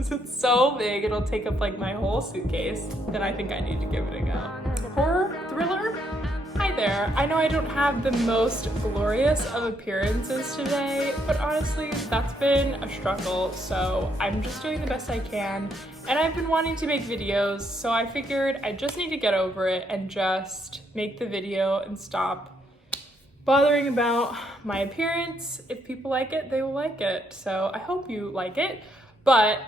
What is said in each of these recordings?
because it's so big, it'll take up like my whole suitcase. Then I think I need to give it a go. Horror thriller? Hi there. I know I don't have the most glorious of appearances today, but honestly, that's been a struggle, so I'm just doing the best I can. And I've been wanting to make videos, so I figured I just need to get over it and just make the video and stop bothering about my appearance. If people like it, they will like it. So I hope you like it. But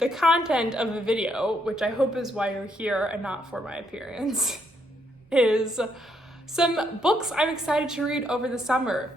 the content of the video, which I hope is why you're here and not for my appearance, is some books I'm excited to read over the summer.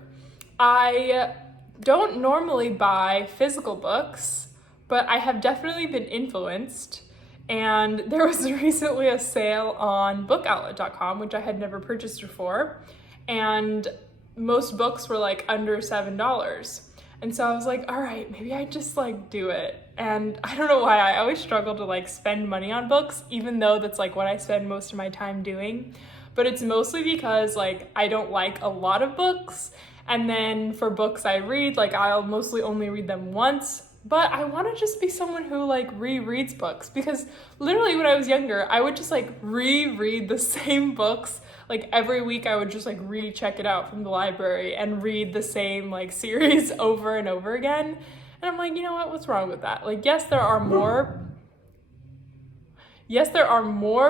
I don't normally buy physical books, but I have definitely been influenced. And there was recently a sale on bookoutlet.com, which I had never purchased before. And most books were like under $7. And so I was like, all right, maybe I just like do it. And I don't know why I always struggle to like spend money on books, even though that's like what I spend most of my time doing. But it's mostly because like I don't like a lot of books. And then for books I read, like I'll mostly only read them once. But I want to just be someone who like rereads books, because literally when I was younger, I would just like reread the same books. Like every week I would just like recheck it out from the library and read the same like series over and over again. And I'm like, you know what? What's wrong with that? Like, yes, there are more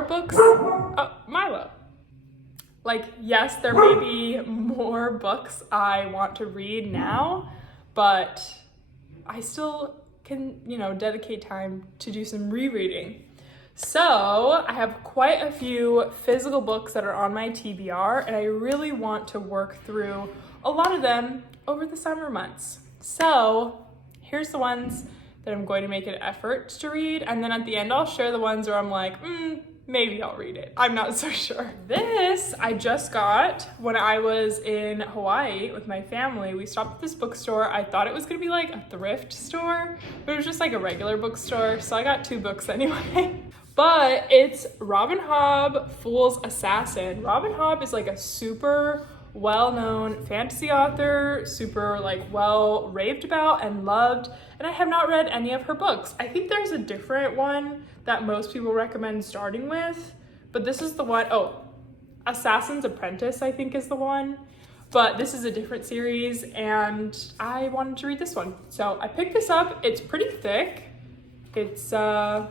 books. Oh, Milo. Like, yes, there may be more books I want to read now, but I still can, dedicate time to do some rereading. So I have quite a few physical books that are on my TBR, and I really want to work through a lot of them over the summer months. So here's the ones that I'm going to make an effort to read, and then at the end I'll share the ones where I'm like, maybe I'll read it. I'm not so sure. This I just got when I was in Hawaii with my family. We stopped at this bookstore. I thought it was gonna be like a thrift store, but it was just like a regular bookstore. So I got 2 books anyway. But it's Robin Hobb, Fool's Assassin. Robin Hobb is like a super well-known fantasy author, super like well raved about and loved, and I have not read any of her books. I think there's a different one that most people recommend starting with, but this is the one. Assassin's Apprentice I think is the one, but this is a different series and I wanted to read this one. So I picked this up. It's pretty thick. It's oh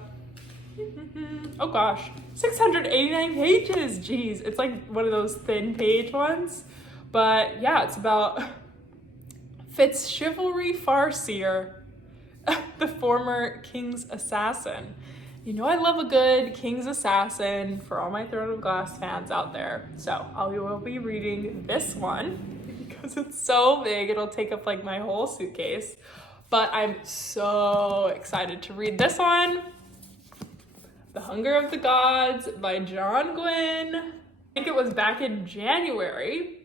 gosh, 689 pages. Jeez, it's like one of those thin page ones. But yeah, it's about Fitz Chivalry Farseer, the former king's assassin. You know I love a good king's assassin, for all my Throne of Glass fans out there. So I will be reading this one because it's so big, it'll take up like my whole suitcase. But I'm so excited to read this one. The Hunger of the Gods by John Gwynne. I think it was back in January,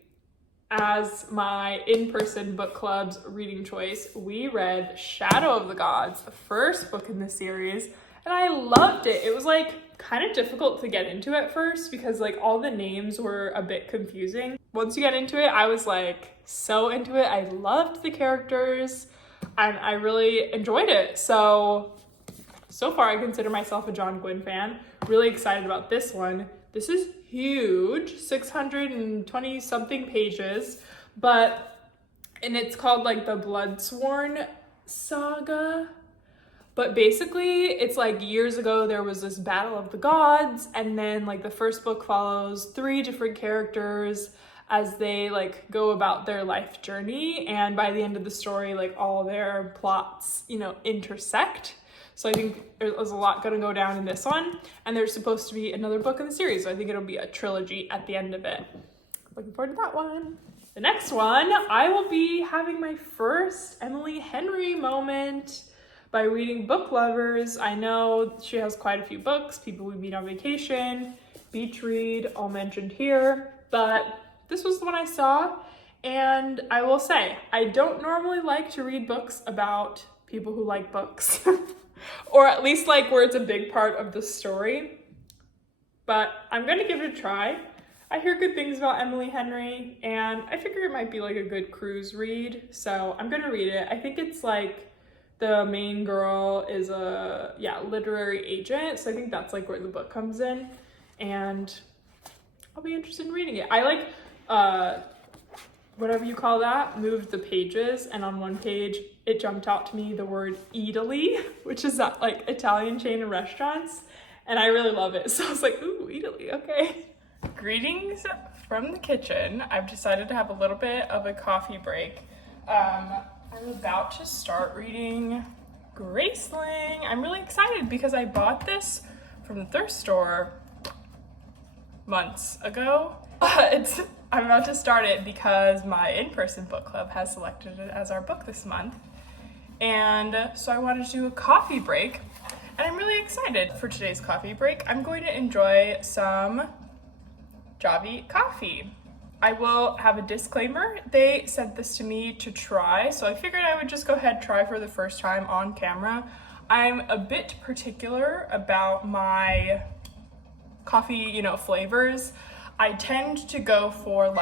as my in-person book club's reading choice, we read Shadow of the Gods, the first book in the series, and I loved it. It was like kind of difficult to get into at first because like all the names were a bit confusing. Once you get into it, I was like so into it. I loved the characters and I really enjoyed it. So far I consider myself a John Gwynne fan. Really excited about this one. This is huge, 620 something pages, and it's called like the Bloodsworn Saga. But basically it's like years ago there was this battle of the gods, and then like the first book follows 3 different characters as they like go about their life journey, and by the end of the story like all their plots intersect. So I think there's a lot gonna go down in this one, and there's supposed to be another book in the series, so I think it'll be a trilogy at the end of it. Looking forward to that one. The next one, I will be having my first Emily Henry moment by reading Book Lovers. I know she has quite a few books, People We Meet on Vacation, Beach Read, all mentioned here, but this was the one I saw, and I will say, I don't normally like to read books about people who like books. Or at least like where it's a big part of the story. But I'm gonna give it a try. I hear good things about Emily Henry, and I figure it might be like a good cruise read, so I'm gonna read it. I think it's like the main girl is a literary agent, so I think that's like where the book comes in, and I'll be interested in reading it. I like whatever you call that, moved the pages, and on one page it jumped out to me the word Italy, which is that like Italian chain of restaurants, and I really love it, so I was like, ooh, Italy, okay. Greetings from the kitchen. I've decided to have a little bit of a coffee break. I'm about to start reading Graceling. I'm really excited because I bought this from the thrift store months ago. I'm about to start it because my in-person book club has selected it as our book this month. And so I wanted to do a coffee break, and I'm really excited for today's coffee break. I'm going to enjoy some Javi coffee. I will have a disclaimer. They sent this to me to try, so I figured I would just go ahead and try for the first time on camera. I'm a bit particular about my coffee, flavors. I tend to go for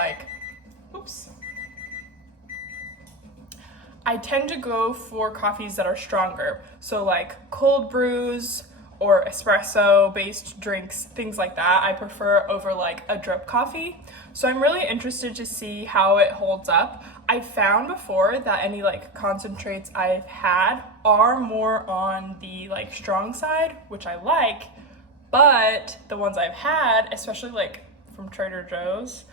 coffees that are stronger. So like cold brews or espresso based drinks, things like that, I prefer over like a drip coffee. So I'm really interested to see how it holds up. I found before that any like concentrates I've had are more on the like strong side, which I like, but the ones I've had, especially like from Trader Joe's,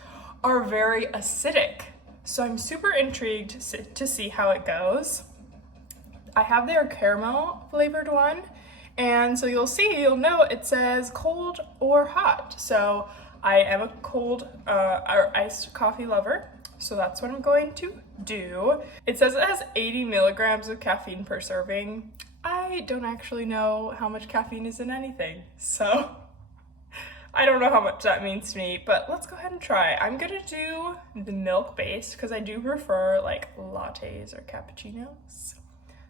are very acidic. So I'm super intrigued to see how it goes. I have their caramel flavored one, and so you'll know it says cold or hot. So I am a cold or iced coffee lover, so that's what I'm going to do. It says it has 80 milligrams of caffeine per serving. I don't actually know how much caffeine is in anything, so I don't know how much that means to me, but let's go ahead and try. I'm gonna do the milk base because I do prefer like lattes or cappuccinos.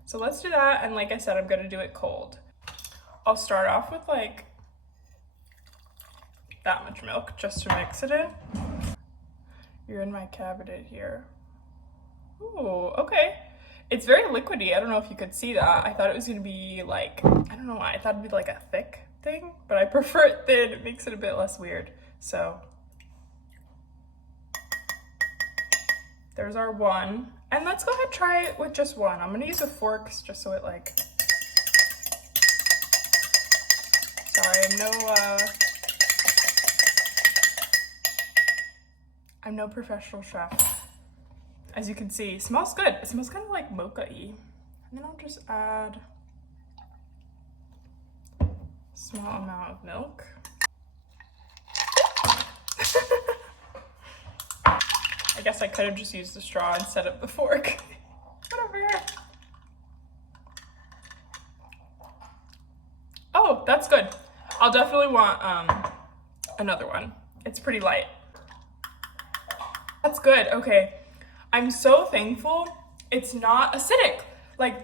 So let's do that, and like I said, I'm gonna do it cold. I'll start off with like that much milk just to mix it in. You're in my cabinet here. Ooh, okay. It's very liquidy. I don't know if you could see that. I thought it was gonna be like, I don't know why, I thought it'd be like a thick thing, but I prefer it thin. It makes it a bit less weird. So there's our one. And let's go ahead and try it with just one. I'm gonna use a fork just so it like, sorry, I'm no professional chef. As you can see, it smells good. It smells kind of like mocha-y. And then I'll just add a small amount of milk. I guess I could have just used the straw instead of the fork. Whatever. Oh, that's good. I'll definitely want another one. It's pretty light. That's good. Okay. I'm so thankful it's not acidic. Like,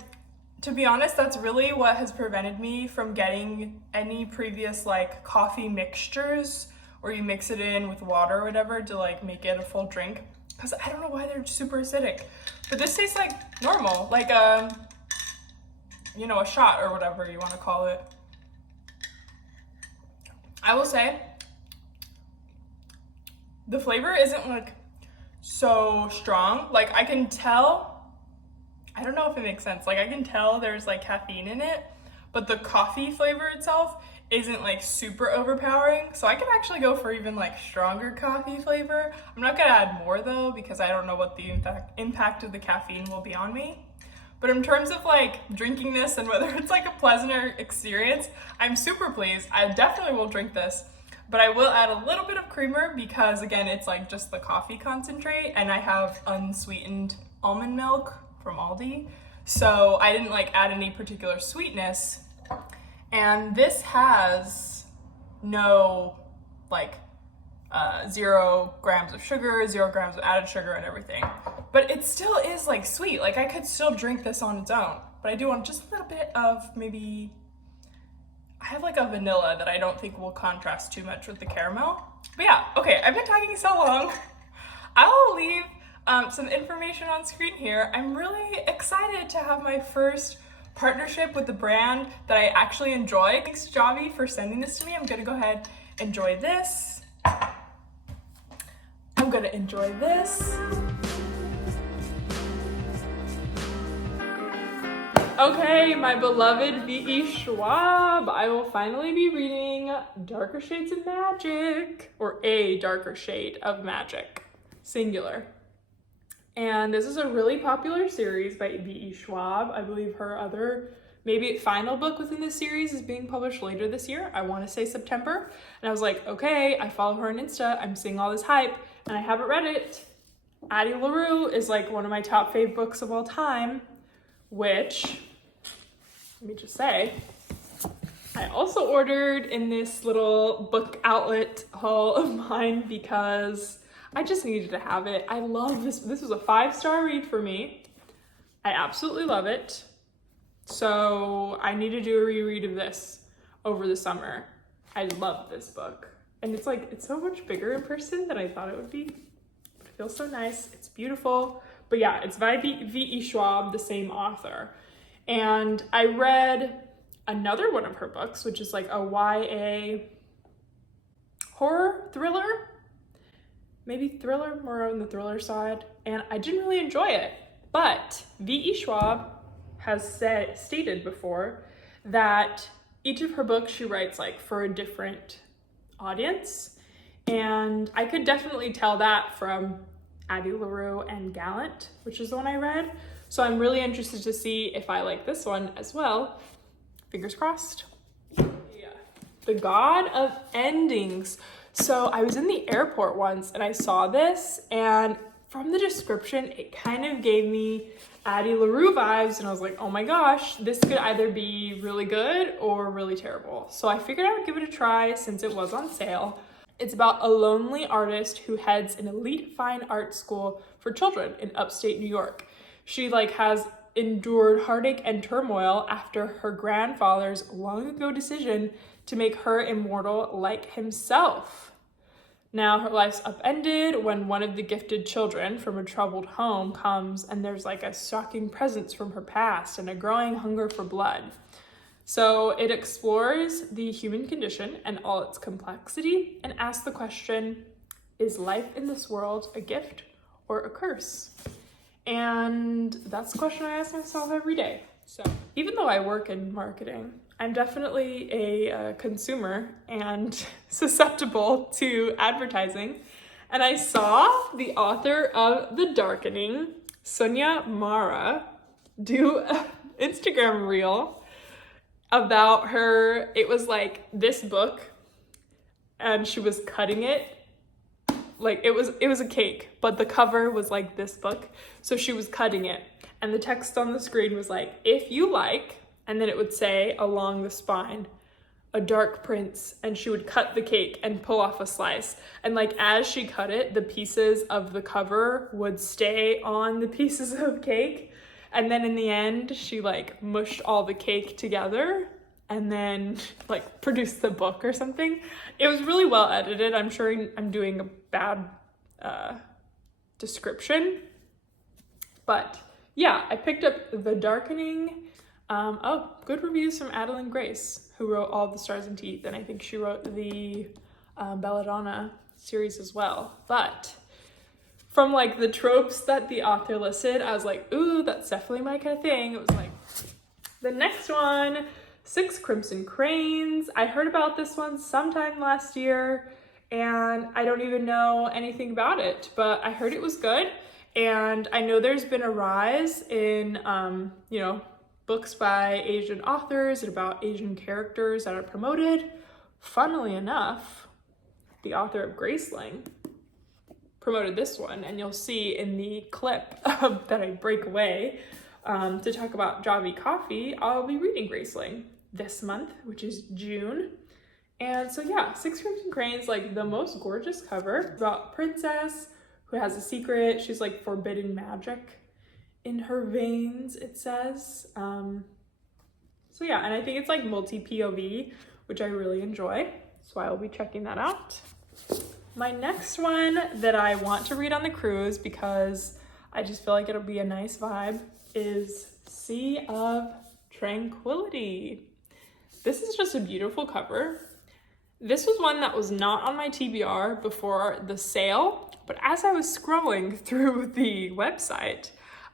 to be honest, that's really what has prevented me from getting any previous like coffee mixtures where you mix it in with water or whatever to like make it a full drink. Because I don't know why they're super acidic. But this tastes like normal, like a shot or whatever you want to call it. I will say, the flavor isn't like so strong. Like I can tell, I don't know if it makes sense. Like I can tell there's like caffeine in it, but the coffee flavor itself isn't like super overpowering. So I can actually go for even like stronger coffee flavor. I'm not gonna add more though, because I don't know what the impact of the caffeine will be on me. But in terms of like drinking this and whether it's like a pleasant experience, I'm super pleased. I definitely will drink this. But I will add a little bit of creamer because again, it's like just the coffee concentrate, and I have unsweetened almond milk from Aldi. So I didn't like add any particular sweetness. And this has no like 0 grams of sugar, 0 grams of added sugar and everything. But it still is like sweet. Like I could still drink this on its own, but I do want just a little bit of maybe, I have like a vanilla that I don't think will contrast too much with the caramel. But yeah, okay, I've been talking so long. I will leave some information on screen here. I'm really excited to have my first partnership with the brand that I actually enjoy. Thanks, Javi, for sending this to me. I'm gonna go ahead and enjoy this. I'm gonna enjoy this. Okay, my beloved V.E. Schwab. I will finally be reading Darker Shades of Magic, or A Darker Shade of Magic, singular. And this is a really popular series by V.E. Schwab. I believe her other, maybe final book within this series is being published later this year. I want to say September. And I was like, okay, I follow her on Insta. I'm seeing all this hype and I haven't read it. Addie LaRue is like one of my top fave books of all time, which, let me just say, I also ordered in this little book outlet haul of mine because I just needed to have it. I love this. This was a 5-star read for me. I absolutely love it. So I need to do a reread of this over the summer. I love this book. And it's like, it's so much bigger in person than I thought it would be. But it feels so nice. It's beautiful. But yeah, it's by V.E. Schwab, the same author. And I read another one of her books, which is like a YA horror thriller. Maybe thriller, more on the thriller side. And I didn't really enjoy it. But V.E. Schwab has stated before that each of her books she writes like for a different audience. And I could definitely tell that from Addie LaRue and Gallant, which is the one I read. So I'm really interested to see if I like this one as well. Fingers crossed. Yeah. The God of Endings. So I was in the airport once and I saw this, and from the description, it kind of gave me Addie LaRue vibes, and I was like, oh my gosh, this could either be really good or really terrible. So I figured I would give it a try since it was on sale. It's about a lonely artist who heads an elite fine art school for children in upstate New York. She has endured heartache and turmoil after her grandfather's long ago decision to make her immortal like himself. Now her life's upended when one of the gifted children from a troubled home comes, and there's a shocking presence from her past and a growing hunger for blood. So it explores the human condition and all its complexity and asks the question, is life in this world a gift or a curse? And that's the question I ask myself every day. So even though I work in marketing, I'm definitely a consumer and susceptible to advertising. And I saw the author of The Darkening, Sonia Mara, do an Instagram reel about her. It was this book, and she was cutting it. It was a cake, but the cover was this book. So she was cutting it, and the text on the screen was if you like, and then it would say along the spine, a dark prince, and she would cut the cake and pull off a slice. And as she cut it, the pieces of the cover would stay on the pieces of cake. And then in the end, she mushed all the cake together and then produced the book or something. It was really well edited. I'm sure I'm doing a bad description. But yeah, I picked up The Darkening. Good reviews from Adeline Grace, who wrote All the Stars and Teeth, and I think she wrote the Belladonna series as well. But from the tropes that the author listed, I was ooh, that's definitely my kind of thing. It was the next one, 6 Crimson Cranes. I heard about this one sometime last year, and I don't even know anything about it, but I heard it was good. And I know there's been a rise in, books by Asian authors and about Asian characters that are promoted. Funnily enough, the author of Graceling promoted this one, and you'll see in the clip that I break away to talk about Javi Coffee, I'll be reading Graceling this month, which is June. And so yeah, 6 Crimson Cranes, the most gorgeous cover about a princess who has a secret. She's forbidden magic in her veins, it says. So yeah, and I think it's multi-POV, which I really enjoy. So I will be checking that out. My next one that I want to read on the cruise, because I just feel it'll be a nice vibe, is Sea of Tranquility. This is just a beautiful cover. This was one that was not on my TBR before the sale, but as I was scrolling through the website,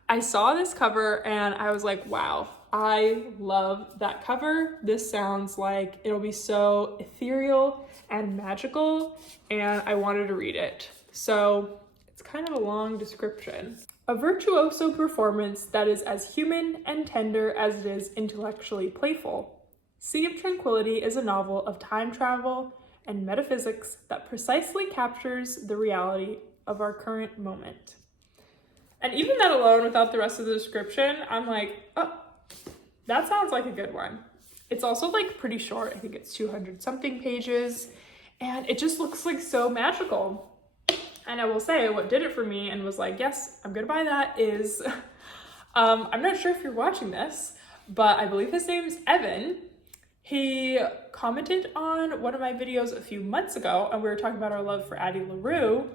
I saw this cover and I was like, wow, I love that cover. This sounds like it'll be so ethereal and magical, and I wanted to read it. So it's kind of a long description. A virtuoso performance that is as human and tender as it is intellectually playful. Sea of Tranquility is a novel of time travel and metaphysics that precisely captures the reality of our current moment. And even that alone, without the rest of the description, I'm like, oh, that sounds like a good one. It's also like pretty short. I think it's 200 something pages, and it just looks like so magical. And I will say what did it for me and was like, yes, I'm gonna buy that is, I'm not sure if you're watching this, but I believe his name's Evan. He commented on one of my videos a few months ago, and we were talking about our love for Addie LaRue,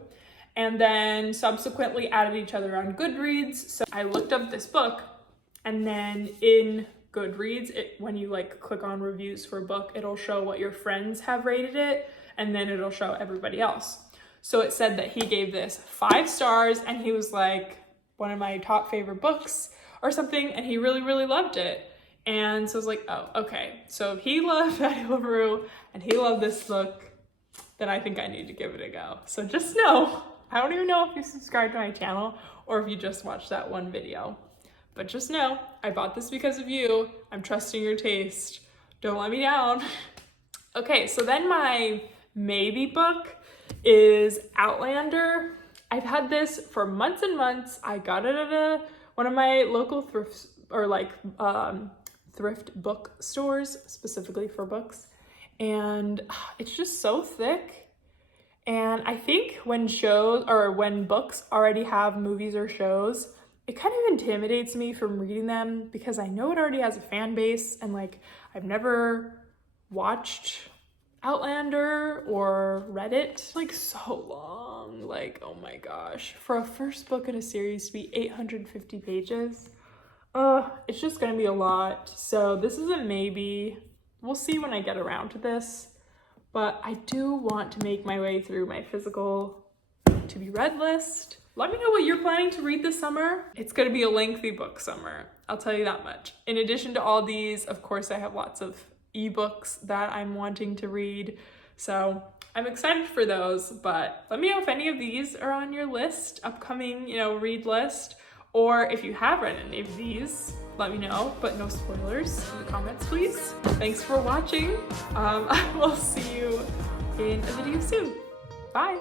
and then subsequently added each other on Goodreads. So I looked up this book, and then in Goodreads, when you like click on reviews for a book, it'll show what your friends have rated it, and then it'll show everybody else. So it said that he gave this 5 stars, and he was like, one of my top favorite books or something, and he really, really loved it. And so I was like, oh, okay. So if he loved Addie LaRue and he loved this book, then I think I need to give it a go. So just know, I don't even know if you subscribed to my channel or if you just watched that one video. But just know, I bought this because of you. I'm trusting your taste. Don't let me down. Okay, so then my maybe book is Outlander. I've had this for months and months. I got it at one of my local thrifts, or like thrift book stores specifically for books, and it's just so thick. And I think when books already have movies or shows, it kind of intimidates me from reading them because I know it already has a fan base, and like I've never watched Outlander or read it. Like so long, like oh my gosh, for a first book in a series to be 850 pages, it's just gonna be a lot. So this is a maybe. We'll see when I get around to this, but I do want to make my way through my physical to be read list. Let me know what you're planning to read this summer. It's gonna be a lengthy book summer, I'll tell you that much. In addition to all these, of course, I have lots of ebooks that I'm wanting to read, so I'm excited for those. But let me know if any of these are on your list, upcoming, read list, or if you have read any of these, let me know, but no spoilers in the comments, please. Thanks for watching. I will see you in a video soon. Bye.